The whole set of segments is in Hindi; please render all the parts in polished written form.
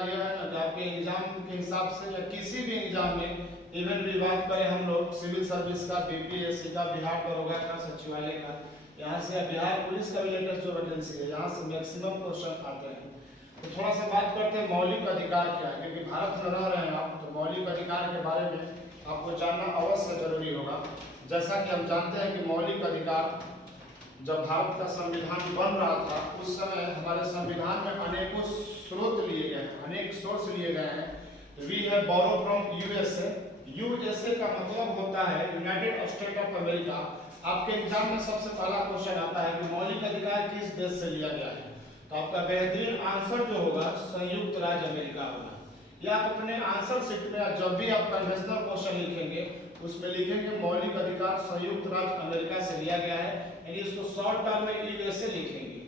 सरकार यह है ना कि आपके एग्जाम के हिसाब से या किसी भी एग्जाम में, इवन भी बात करें हम लोग सिविल सर्विस का, बीपीएससी का, बिहार दरोगा का, सचिवालय का, यहाँ से बिहार पुलिस का भी लेटेस्ट जो वैकेंसी है यहाँ से मैक्सिमम क्वेश्चन आते हैं। तो थोड़ा सा बात करते हैं मौलिक अधिकार क्या है, क्योंकि भारत में रह रहे हैं आप, तो मौलिक अधिकार के बारे में आपको जानना अवश्य जरूरी होगा। जैसा कि हम जानते हैं कि मौलिक अधिकार जब भारत का संविधान बन रहा था उस समय हमारे संविधान में अनेकों स्रोत लिए गए हैं, अनेक सोर्स लिए गए हैं। We have borrow from USA. USA का मतलब होता है यूनाइटेड स्टेट ऑफ अमेरिका। आपके एग्जाम में सबसे पहला क्वेश्चन आता है कि मौलिक अधिकार किस देश से लिया गया है, तो आपका बेहतरीन आंसर जो होगा संयुक्त राज्य अमेरिका होगा। या आप अपने आंसर शीट में जब भी आप कन्वेंशनल क्वेश्चन लिखेंगे उसमें लिखेंगे मौलिक अधिकार संयुक्त राज्य अमेरिका से लिया गया है, यानी इसको शॉर्ट टर्म में यूएसए लिखेंगे।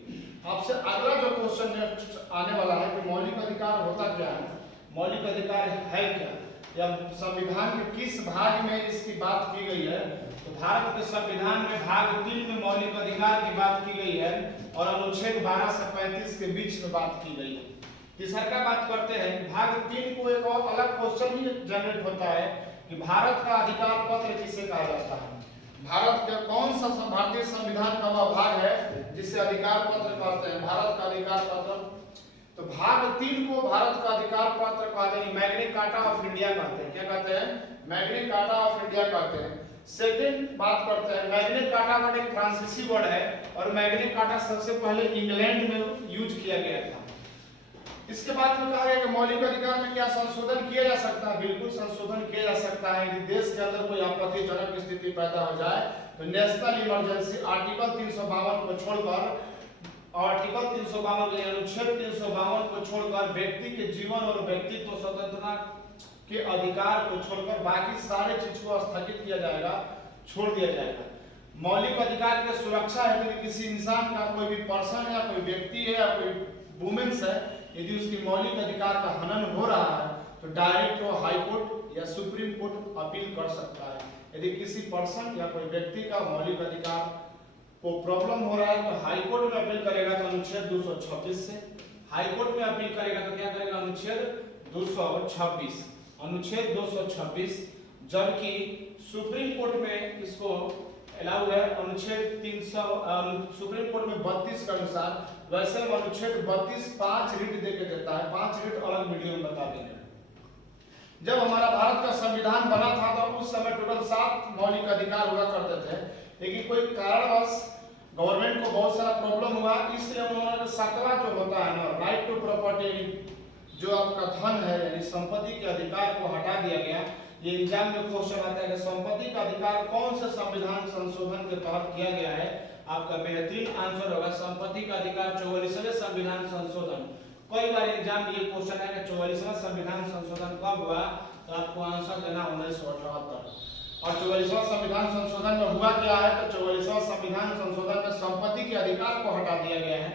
आपसे अगला जो क्वेश्चन नेक्स्ट आने वाला है कि मौलिक अधिकार होता क्या है, मौलिक अधिकार है क्या, या संविधान के किस भाग में इसकी बात की गई है। तो भारत के संविधान में भाग 3 में मौलिक अधिकार की बात की गई है और अनुच्छेद 12 से 35 के बीच में बात की गई है। तीसरा का बात करते हैं भाग 3 को एक और अलग क्वेश्चन ही जनरेट होता है कि भारत का अधिकार पत्र किसे कहा जाता है। भारत का कौन सा भारतीय संविधान का वह भाग है जिसे अधिकार पत्र कहते हैं, भारत का अधिकार पत्र। तो भाग 3 को भारत का अधिकार पत्र कहते हैं, मैग्ना कार्टा ऑफ इंडिया कहते हैं। क्या कहते हैं? मैग्ना कार्टा ऑफ इंडिया कहते हैं। सेकंड बात करते हैं मैग्ना कार्टा का एक फ्रांसीसी वर्ड है और मैग्ना कार्टा सबसे पहले इंग्लैंड में यूज किया गया था। इसके बाद में कहा गया कि मौलिक अधिकार में क्या संशोधन किया जा सकता है। बिल्कुल संशोधन किया जा सकता है। यदि देश के अंदर कोई आपत्तिजनक स्थिति पैदा हो जाए तो नेशनल इमरजेंसी आर्टिकल 352 को छोड़कर, आर्टिकल 352 के अनुच्छेद 352 को छोड़कर व्यक्ति के जीवन और व्यक्तित्व स्वतंत्रता के अधिकार को छोड़कर बाकी सारे चीज को स्थगित किया जाएगा, छोड़ दिया जाएगा। मौलिक अधिकार की सुरक्षा है कि किसी इंसान का, कोई भी पर्सन है या कोई व्यक्ति है या कोई वुमेन्स है, यदि उसकी मौलिक अधिकार का हनन हो रहा है तो डायरेक्ट वो हाई कोर्ट या सुप्रीम कोर्ट अपील कर सकता है। यदि किसी पर्सन या कोई व्यक्ति का मौलिक अधिकार को प्रॉब्लम हो रहा है तो हाई कोर्ट में अपील करेगा तो अनुच्छेद 226 से, हाई कोर्ट में अपील करेगा तो क्या करेगा अनुच्छेद 226, अनुच्छेद 226, जबकि सुप्रीम कोर्ट में इसको अलाउ है अनुच्छेद 300, सुप्रीम कोर्ट में 32 के अनुसार। वैसे अनुच्छेद 32 5 रिट देके देता है, 5 रिट अलग वीडियो में बता देंगे। जब हमारा भारत का संविधान बना था तो उस समय टोटल 7 मौलिक अधिकार हुआ करते थे, लेकिन कोई कारणवश गवर्नमेंट को बहुत सारा प्रॉब्लम हुआ, इसलिए उन्होंने 7वां जो होता है ना, राइट टू प्रॉपर्टी, जो आपका धन है यानी संपत्ति के अधिकार को हटा दिया गया। ये एग्जाम में क्वेश्चन आता है कि संपत्ति का अधिकार कौन से संविधान संशोधन के तहत किया गया है। आपका बेहतरीन आंसर होगा संपत्ति का अधिकार 44वें संविधान संशोधन। कई बार एग्जाम में ये क्वेश्चन है कि 44वां संविधान संशोधन कब हुआ, तो आपको आंसर देना 1978। और 44वां संविधान संशोधन में हुआ क्या है, तो 44वां संविधान संशोधन में संपत्ति के अधिकार को हटा दिया गया है।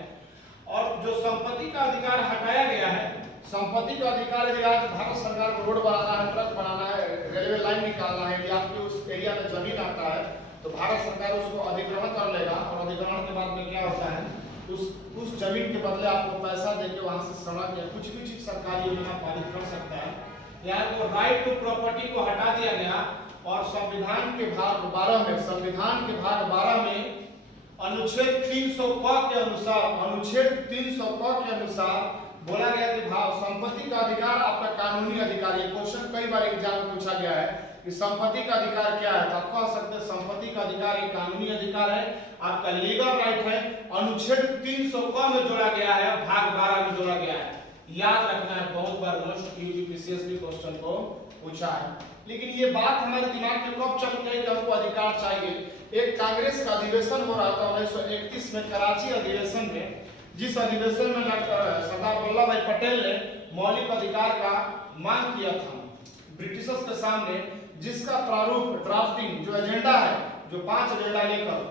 और जो संपत्ति का अधिकार हटाया गया है, संपत्ति का अधिकार यदि आज भारत सरकार को रोड बनाना है, ट्रक बनाना है, रेलवे लाइन निकालना है, यदि आपके उस एरिया में जमीन आता है तो भारत सरकार उसको अधिग्रहण कर लेगा और अधिग्रहण के बाद में क्या होता है, उस जमीन के बदले आपको पैसा देके वहां से सड़क या कुछ भी चीज सरकारी योजना पारित कर सकता है। यहाँ को राइट टू प्रॉपर्टी को हटा दिया गया और संविधान के भाग 12 में, संविधान के भाग 12 में अनुच्छेद 300 क के अनुसार, अनुच्छेद 300 क के अनुसार बोला गया कि संपत्ति का अधिकार आपका कानूनी अधिकार है। क्वेश्चन कई बार एग्जाम में पूछा गया है कि संपत्ति का अधिकार क्या है, तो आप कह सकते हैं संपत्ति का अधिकार एक कानूनी अधिकार है, आपका लीगल राइट है। अनुच्छेद 300 क में जोड़ा गया है, भाग 12 में जोड़ा गया है। याद रखना है, बहुत बार मोस्ट यूपीएससी क्वेश्चन को पूछा है। लेकिन ये बात हमारे दिमाग में कब चल गई कि हमको अधिकार चाहिए। एक कांग्रेस का अधिवेशन हो रहा था 1931 में, कराची अधिवेशन में, जिस अधिवेशन में सरदार वल्लभ भाई पटेल ने मौलिक अधिकार का मांग किया था ब्रिटिशर्स के सामने, जिसका प्रारूप ड्राफ्टिंग जो एजेंडा है, जो 5 एजेंडा लेकर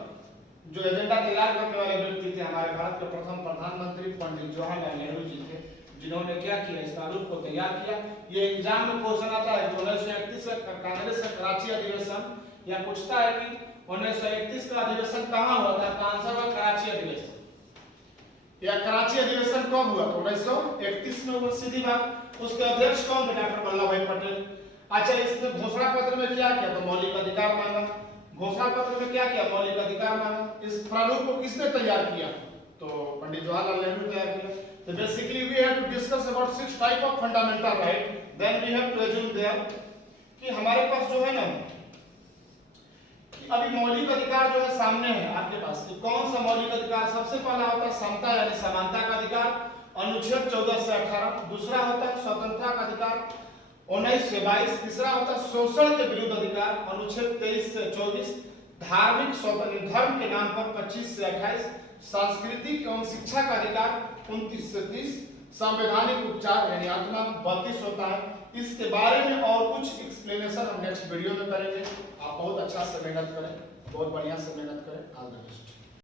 जो एजेंडा तैयार करने वाले व्यक्ति थे हमारे भारत के प्रथम प्रधानमंत्री पंडित जवाहरलाल नेहरू जी थे, जिन्होंने क्या किया, इस प्रारूप को तैयार किया। ये एग्जाम में क्वेश्चन आता है 1931 का कांग्रेस का कराची अधिवेशन, या पूछता है कि 1931 का अधिवेशन कहाँ हुआ था, तो आंसर होगा कराची अधिवेशन। या कराची अधिवेशन कब हुआ? तो 1931 में हुआ, सीधी बात। उसके अध्यक्ष कौन थे? डॉक्टर वल्लभ भाई पटेल। अच्छा, इसने घोषणा पत्र में क्या किया? तो मौलिक अधिकार मांगा। घोषणा पत्र में क्या किया? मौलिक अधिकार मांगा। इस प्रारूप को किसने तैयार किया? तो पंडित जवाहरलाल नेहरू तैयार किया। तो basically we have to discuss about 6 type of fundamental right, then we have to assume there कि हमारे पास जो है ना, अभी मौलिक अधिकार जो है सामने है आपके पास। कि कौन सा मौलिक अधिकार? सबसे पहला होता है समता यानी समानता का अधिकार, अनुच्छेद 14 से 18। दूसरा होता है स्वतंत्रता का अधिकार, 19 से 22। तीसरा होता है शोषण के विरुद्ध अधिकार, अनुच्छेद 23 से 24। धार्मिक स्वतंत्रता, धर्म के नाम पर 25 से 28। सांस्कृतिक एवं शिक्षा का अधिकार 29 से 30। संवैधानिक उपचार यानी आत्मा 32 होता है। इसके बारे में और कुछ एक्सप्लेनेशन हम नेक्स्ट वीडियो में करेंगे। आप बहुत अच्छा से मेहनत करें, बहुत बढ़िया से मेहनत करें। All the best.